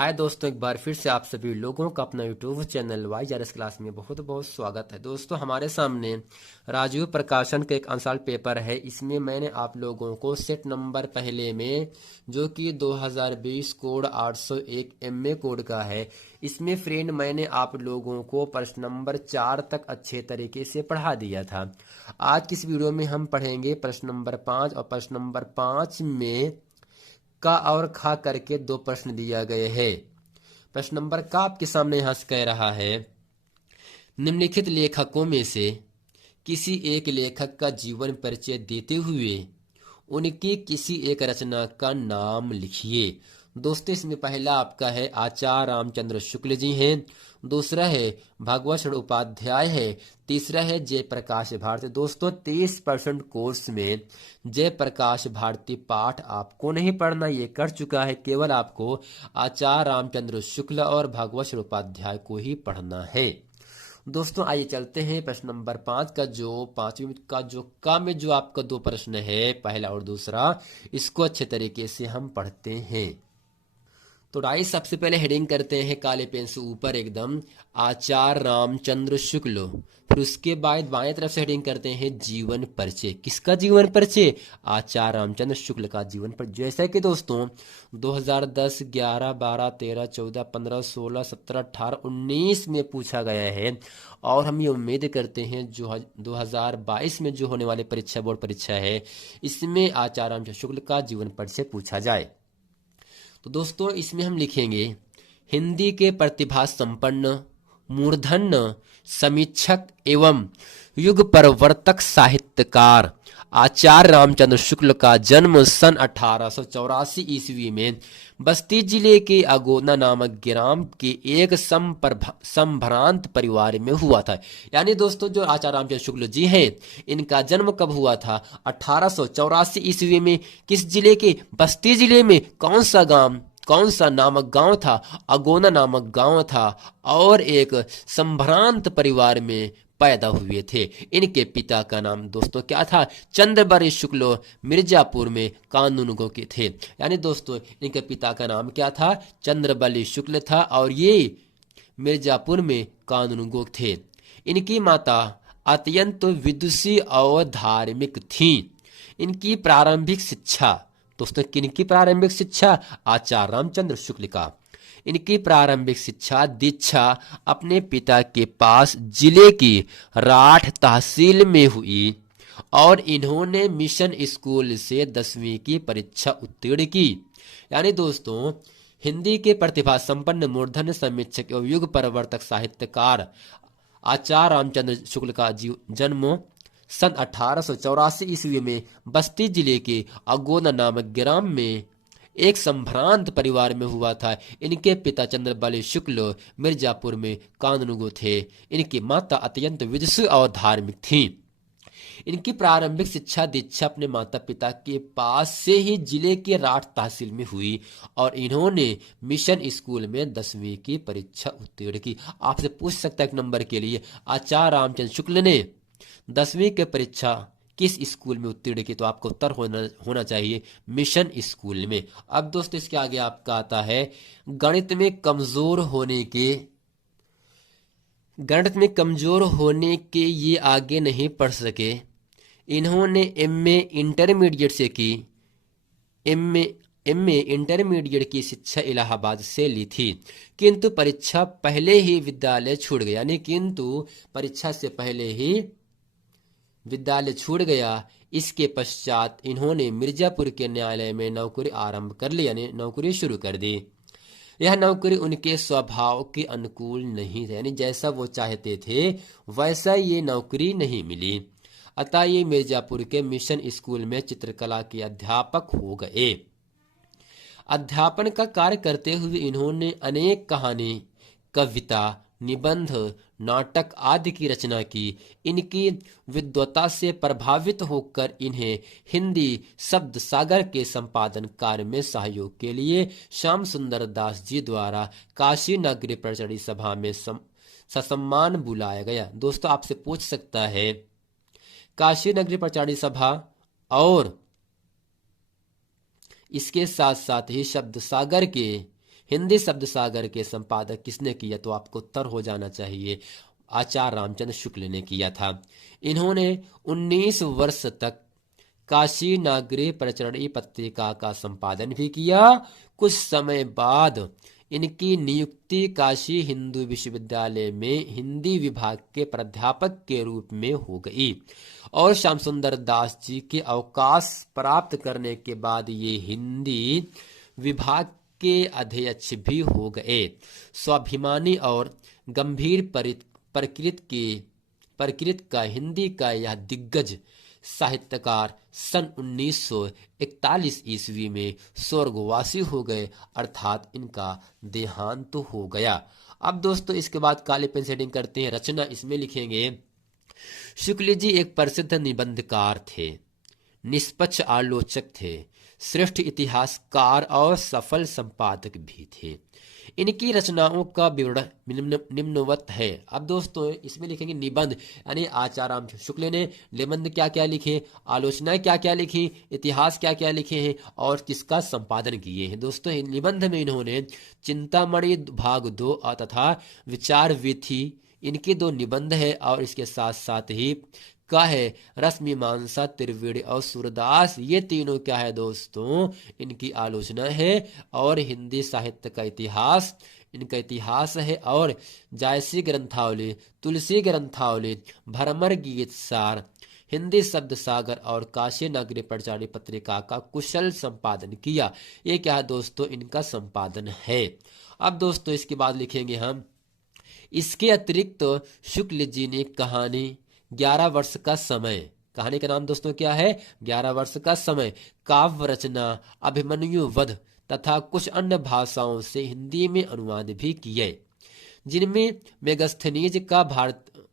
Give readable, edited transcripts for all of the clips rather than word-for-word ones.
हाय दोस्तों, एक बार फिर से आप सभी लोगों का अपना यूट्यूब चैनल वाईआरएस क्लास में बहुत बहुत स्वागत है। दोस्तों, हमारे सामने राजीव प्रकाशन का एक आंसर पेपर है। इसमें मैंने आप लोगों को सेट नंबर पहले में जो कि 2020 कोड 801 एमए कोड का है, इसमें फ्रेंड मैंने आप लोगों को प्रश्न नंबर 4 तक अच्छे तरीके से पढ़ा दिया था। आज की इस वीडियो में हम पढ़ेंगे प्रश्न नंबर 5 और प्रश्न नंबर 5 में का और खा करके दो प्रश्न दिया गए हैं। प्रश्न नंबर का आपके सामने यहां से कह रहा है, निम्नलिखित लेखकों में से किसी एक लेखक का जीवन परिचय देते हुए उनकी किसी एक रचना का नाम लिखिए। दोस्तों, इसमें पहला आपका है आचार्य रामचंद्र शुक्ल जी हैं, दूसरा है भगवत शरण उपाध्याय है, तीसरा है जयप्रकाश भारती। दोस्तों, 30% कोर्स में जयप्रकाश भारती पाठ आपको नहीं पढ़ना, ये कर चुका है। केवल आपको आचार्य रामचंद्र शुक्ल और भगवत शरण उपाध्याय को ही पढ़ना है। दोस्तों, आइए चलते हैं प्रश्न नंबर 5 का, जो पांचवी का जो का में जो आपका दो प्रश्न है, पहला और दूसरा, इसको अच्छे तरीके से हम पढ़ते हैं। तो राइट, सबसे पहले हेडिंग करते हैं काले पेन से ऊपर एकदम, आचार्य रामचंद्र शुक्ल। फिर उसके बाद बाएं तरफ से हेडिंग करते हैं जीवन परिचय। किसका जीवन परिचय? आचार्य रामचंद्र शुक्ल का जीवन परिचय। जैसा कि दोस्तों 2010, 11, 12, 13, 14, 15, 16, 17, 18, 19 में पूछा गया है, और हम ये उम्मीद करते हैं जो 2022 में जो होने वाली परीक्षा, बोर्ड परीक्षा है, इसमें आचार्य रामचंद्र शुक्ल का जीवन परिचय पूछा जाए। तो दोस्तों, इसमें हम लिखेंगे हिंदी के प्रतिभा संपन्न, मूर्धन्य समीक्षक एवं युग परिवर्तक साहित्यकार आचार्य रामचंद्र शुक्ल का जन्म सन 1884 ईस्वी में बस्ती जिले के अगोना नामक ग्राम के एक संभ्रांत परिवार में हुआ था। यानी दोस्तों, जो आचार्य रामचंद्र शुक्ल जी हैं, इनका जन्म कब हुआ था? 1884 ईस्वी में। किस जिले के? बस्ती जिले में। कौन सा नामक गांव था? अगोना नामक गांव था, और एक संभ्रांत परिवार में पैदा हुए थे। इनके पिता का नाम दोस्तों क्या था? चंद्रबली शुक्ल मिर्जापुर में कानूनगो के थे। यानी दोस्तों, इनके पिता का नाम क्या था? चंद्रबली शुक्ल था, और ये मिर्जापुर में कानूनगो थे। इनकी माता अत्यंत विदुषी और धार्मिक थीं। इनकी प्रारंभिक शिक्षा, दोस्तों किनकी प्रारंभिक शिक्षा? आचार्य रामचंद्र शुक्ल का। इनकी प्रारंभिक शिक्षा दीक्षा अपने पिता के पास जिले की राठ तहसील में हुई, और इन्होंने मिशन स्कूल से 10वीं की परीक्षा उत्तीर्ण की। यानी दोस्तों, हिंदी के प्रतिभा संपन्न, मूर्धन्य समीक्षक एवं युग परिवर्तक साहित्यकार आचार्य रामचंद्र शुक्ल का जन्म सन 1884 ईस्वी में बस्ती जिले के अगोना नामक ग्राम में एक संभ्रांत परिवार में हुआ था। इनके पिता चंद्रबली शुक्ल मिर्जापुर में कानूनगो थे। इनकी माता अत्यंत विदुषी और धार्मिक थीं। इनकी प्रारंभिक शिक्षा दीक्षा अपने माता पिता के पास से ही जिले के राठ तहसील में हुई, और इन्होंने मिशन स्कूल में 10वीं की परीक्षा उत्तीर्ण की। आपसे पूछ सकता है एक नंबर के लिए, आचार्य रामचंद्र शुक्ल ने 10वीं की परीक्षा किस स्कूल में उत्तीर्ण की? तो आपको उत्तर होना चाहिए मिशन स्कूल में। अब दोस्तों, इसके आगे आपका आता है गणित में कमजोर होने के ये आगे नहीं पढ़ सके। इन्होंने एमए इंटरमीडिएट से की। एमए इंटरमीडिएट की शिक्षा इलाहाबाद से ली थी, किंतु परीक्षा पहले ही विद्यालय छूट गया। यानी किंतु परीक्षा से पहले ही विद्यालय छूट गया। इसके पश्चात इन्होंने मिर्जापुर के न्यायालय में नौकरी आरंभ कर ली, यानी नौकरी शुरू कर दी। यह नौकरी उनके स्वभाव के अनुकूल नहीं थी, यानी जैसा वो चाहते थे वैसा ये नौकरी नहीं मिली। अतः ये मिर्जापुर के मिशन स्कूल में चित्रकला के अध्यापक हो गए। अध्यापन का कार्य करते हुए इन्होंने अनेक कहानी, कविता, निबंध, नाटक आदि की रचना की। इनकी विद्वता से प्रभावित होकर इन्हें हिंदी शब्द सागर के संपादन कार्य में सहयोग के लिए श्याम सुंदर दास जी द्वारा काशी नगरी प्रचारी सभा में ससम्मान बुलाया गया। दोस्तों, आपसे पूछ सकता है काशी नगरी प्रचारी सभा और इसके साथ साथ ही शब्द सागर के हिंदी शब्द सागर के संपादक किसने किया? तो आपको उत्तर हो जाना चाहिए आचार्य रामचंद्र शुक्ल ने किया था। इन्होंने 19 वर्ष तक काशी नागरी प्रचरणी पत्रिका का संपादन भी किया। कुछ समय बाद इनकी नियुक्ति काशी हिंदू विश्वविद्यालय में हिंदी विभाग के प्राध्यापक के रूप में हो गई और श्याम सुंदर दास जी के अवकाश प्राप्त करने के बाद ये हिंदी विभाग के अध्यक्ष भी हो गए। स्वाभिमानी और गंभीर प्रकृति का हिंदी का यह दिग्गज साहित्यकार सन 1941 ईस्वी में स्वर्गवासी हो गए, अर्थात इनका देहांत हो गया। अब दोस्तों इसके बाद काले पेन से हेडिंग करते हैं रचना। इसमें लिखेंगे शुक्ल जी एक प्रसिद्ध निबंधकार थे, निष्पक्ष आलोचक थे, श्रेष्ठ इतिहासकार और सफल संपादक भी थे। इनकी रचनाओं का विवरण निम्नवत है। अब दोस्तों इसमें लिखेंगे निबंध, यानी आचार्य रामचंद्र शुक्ल ने निबंध क्या क्या लिखे, आलोचनाएं क्या क्या लिखी, इतिहास क्या क्या लिखे हैं और किसका संपादन किए हैं। दोस्तों निबंध में इन्होंने चिंतामणि भाग 2 तथा विचार विधि, इनके 2 निबंध है और इसके साथ साथ ही का है रसमीमांसा, त्रिवेणी और सूरदास, ये तीनों क्या है दोस्तों इनकी आलोचना है। और हिंदी साहित्य का इतिहास इनका इतिहास है। और जायसी ग्रंथावली, तुलसी ग्रंथावली, भरमर गीत सार, हिंदी शब्द सागर और काशी नागरी प्रचारणी पत्रिका का कुशल संपादन किया। ये क्या है दोस्तों इनका संपादन है। अब दोस्तों इसके बाद लिखेंगे हम इसके अतिरिक्त शुक्ल जी ने कहानी 11 वर्ष का समय, कहानी का नाम दोस्तों क्या है 11 वर्ष का समय, काव्य रचना, अभिमन्यु वध तथा कुछ अन्य भाषाओं से हिंदी में अनुवाद भी किए, जिनमें मेगस्थनीज का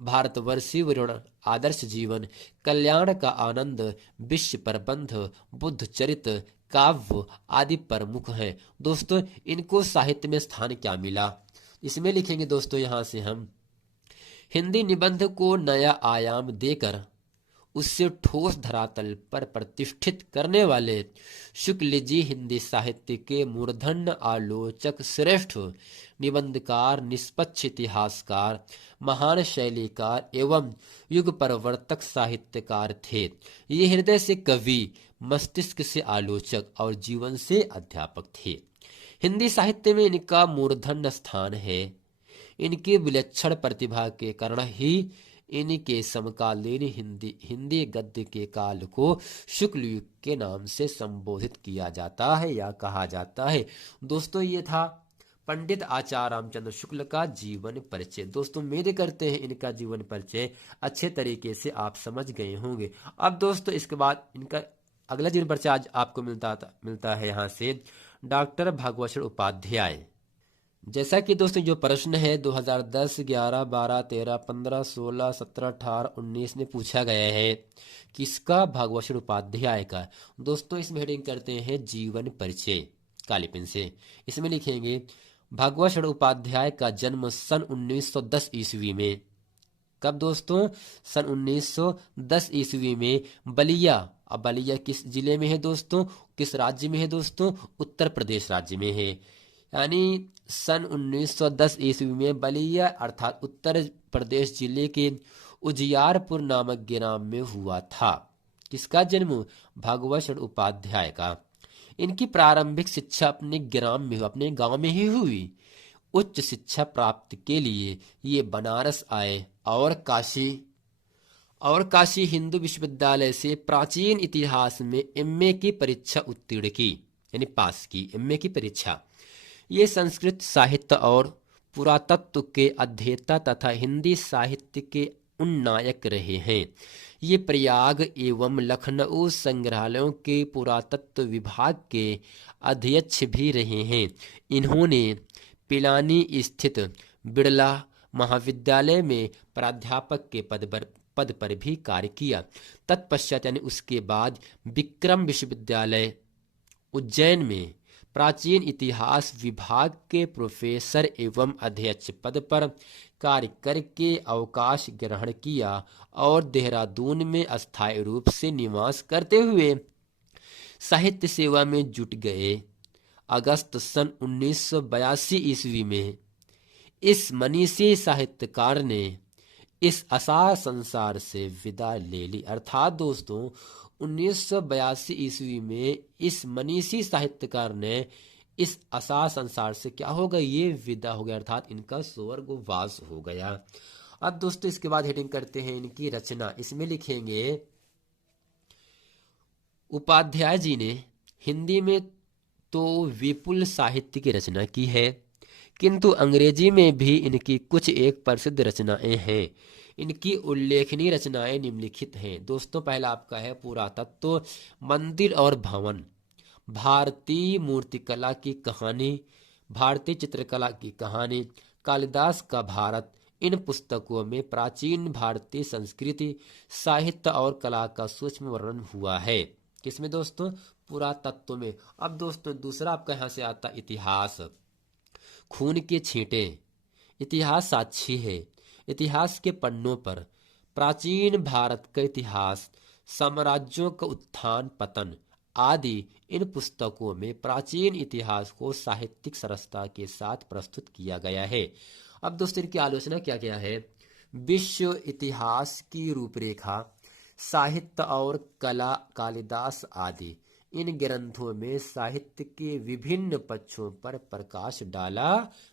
भारतवर्षीय विवरण, आदर्श जीवन, कल्याण का आनंद, विश्व प्रबंध, बुद्ध चरित काव्य आदि प्रमुख हैं। दोस्तों इनको साहित्य में स्थान क्या मिला, इसमें लिखेंगे दोस्तों यहां से हम हिंदी निबंध को नया आयाम देकर उससे ठोस धरातल पर प्रतिष्ठित करने वाले शुक्ल जी हिंदी साहित्य के मूर्धन्य आलोचक, श्रेष्ठ निबंधकार, निष्पक्ष इतिहासकार, महान शैलीकार एवं युग परिवर्तक साहित्यकार थे। ये हृदय से कवि, मस्तिष्क से आलोचक और जीवन से अध्यापक थे। हिंदी साहित्य में इनका मूर्धन्य स्थान है। इनकी विलक्षण प्रतिभा के कारण ही इनके समकालीन हिंदी गद्य के काल को शुक्ल युग के नाम से संबोधित किया जाता है या कहा जाता है। दोस्तों ये था पंडित आचार्य रामचंद्र शुक्ल का जीवन परिचय। दोस्तों उम्मीद करते हैं इनका जीवन परिचय अच्छे तरीके से आप समझ गए होंगे। अब दोस्तों इसके बाद इनका अगला जीवन परिचय आज आपको मिलता है यहाँ से डॉक्टर भगवत उपाध्याय। जैसा कि दोस्तों जो प्रश्न है 2010, 11, 12, 13, 15, 16, 17, 18, 19 में पूछा गया है किसका, भगवत उपाध्याय का। दोस्तों इसमें हेडिंग करते हैं जीवन परिचय काली पेन से। इसमें लिखेंगे भगवत उपाध्याय का जन्म सन 1910 ईस्वी में। कब दोस्तों? सन 1910 ईस्वी में बलिया। अब बलिया किस जिले में है दोस्तों, किस राज्य में है दोस्तों? उत्तर प्रदेश राज्य में है। यानी सन 1910 ईस्वी में बलिया अर्थात उत्तर प्रदेश जिले के उजियारपुर नामक ग्राम में हुआ था। किसका जन्म? भगवत उपाध्याय का। इनकी प्रारंभिक शिक्षा अपने ग्राम में, अपने गांव में ही हुई। उच्च शिक्षा प्राप्त के लिए ये बनारस आए और काशी हिंदू विश्वविद्यालय से प्राचीन इतिहास में एमए की परीक्षा उत्तीर्ण की, यानी पास की एमए की परीक्षा। ये संस्कृत साहित्य और पुरातत्व के अध्येता तथा हिंदी साहित्य के उन्नायक रहे हैं। ये प्रयाग एवं लखनऊ संग्रहालयों के पुरातत्व विभाग के अध्यक्ष भी रहे हैं। इन्होंने पिलानी स्थित बिड़ला महाविद्यालय में प्राध्यापक के पद पर भी कार्य किया। तत्पश्चात यानी उसके बाद विक्रम विश्वविद्यालय उज्जैन में प्राचीन इतिहास विभाग के प्रोफेसर एवं अध्यक्ष पद पर कार्य करके अवकाश ग्रहण किया और देहरादून में अस्थायी रूप से निवास करते हुए साहित्य सेवा में जुट गए। अगस्त सन 1982 ईस्वी में इस मनीषी साहित्यकार ने इस असार संसार से विदा ले ली। अर्थात दोस्तों 1982 ईस्वी में इस मनीषी साहित्यकार ने इस असार संसार से क्या हो गया, ये विदा हो गया, अर्थात इनका स्वर्गवास हो गया। अब दोस्तों इसके बाद हेडिंग करते हैं इनकी रचना। इसमें लिखेंगे उपाध्याय जी ने हिंदी में तो विपुल साहित्य की रचना की है, किंतु अंग्रेजी में भी इनकी कुछ एक प्रसिद्ध रचनाएं हैं। इनकी उल्लेखनीय रचनाएं निम्नलिखित हैं। दोस्तों पहला आपका है पुरातत्व, मंदिर और भवन, भारतीय मूर्तिकला की कहानी, भारतीय चित्रकला की कहानी, कालिदास का भारत। इन पुस्तकों में प्राचीन भारतीय संस्कृति, साहित्य और कला का सूक्ष्म वर्णन हुआ है। किसमें दोस्तों? पुरातत्व में। अब दोस्तों दूसरा आपका यहाँ से आता इतिहास, खून के छींटे। इतिहास साक्षी है, इतिहास के पन्नों पर प्राचीन भारत का इतिहास, साम्राज्यों का उत्थान पतन आदि। इन पुस्तकों में प्राचीन इतिहास को साहित्यिक सरसता के साथ प्रस्तुत किया गया है। अब दोस्तों इनकी आलोचना क्या क्या है? विश्व इतिहास की रूपरेखा, साहित्य और कला, कालिदास आदि। इन ग्रंथों में साहित्य के विभिन्न पक्षों पर प्रकाश डाला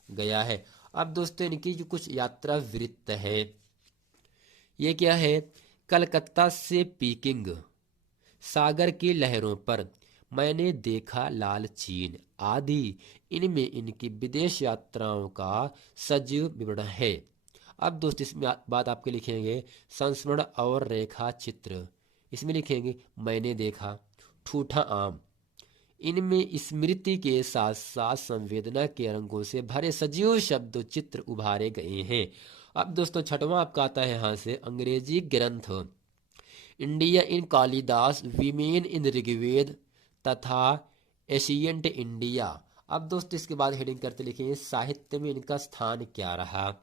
गया है। अब दोस्तों इनकी जो कुछ यात्रा वृत्त है, ये क्या है? कलकत्ता से पीकिंग, सागर की लहरों पर, मैंने देखा लाल चीन आदि। इनमें इनकी विदेश यात्राओं का सजीव विवरण है। अब दोस्त इसमें बात आपके लिखेंगे संस्मरण और रेखा चित्र। इसमें लिखेंगे मैंने देखा, ठूठा आम। इनमें स्मृति के साथ साथ संवेदना के रंगों से भरे सजीव शब्द चित्र उभारे गए हैं। अब दोस्तों छठवां आपका आता है यहाँ से अंग्रेजी ग्रंथ, India in Kalidasa, women in Rigveda तथा एशियंट इंडिया। अब दोस्तों इसके बाद हेडिंग करते लिखेंगे साहित्य में इनका स्थान क्या रहा।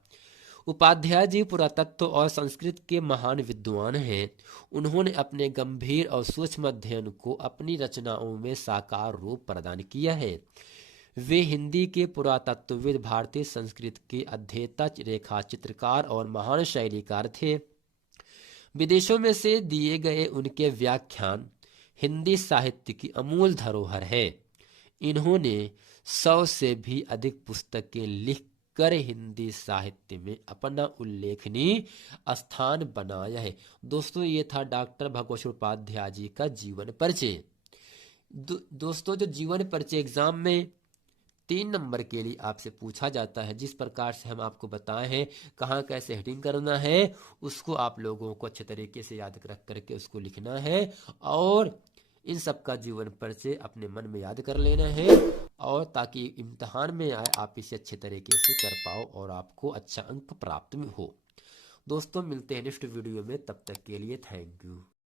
उपाध्याय जी पुरातत्व और संस्कृत के महान विद्वान हैं। उन्होंने अपने गंभीर और सूक्ष्म अध्ययन को अपनी रचनाओं में साकार रूप प्रदान किया है। वे हिंदी के पुरातत्वविद, भारतीय संस्कृत के अध्येता, रेखा चित्रकार और महान शैलीकार थे। विदेशों में से दिए गए उनके व्याख्यान हिंदी साहित्य की अमूल धरोहर है। इन्होंने 100 से भी अधिक पुस्तकें लिखकर हिंदी साहित्य में अपना उल्लेखनीय स्थान बनाया है। दोस्तों ये था डॉक्टर भगवत उपाध्याय जी का जीवन परिचय। दोस्तों जो जीवन परिचय एग्जाम में 3 नंबर के लिए आपसे पूछा जाता है, जिस प्रकार से हम आपको बताए हैं कहाँ कैसे हेडिंग करना है, उसको आप लोगों को अच्छे तरीके से याद रख करके उसको लिखना है और इन सब का जीवन परिचय अपने मन में याद कर लेना है, और ताकि इम्तहान में आए आप इसे अच्छे तरीके से कर पाओ और आपको अच्छा अंक प्राप्त में हो। दोस्तों मिलते हैं नेक्स्ट वीडियो में, तब तक के लिए थैंक यू।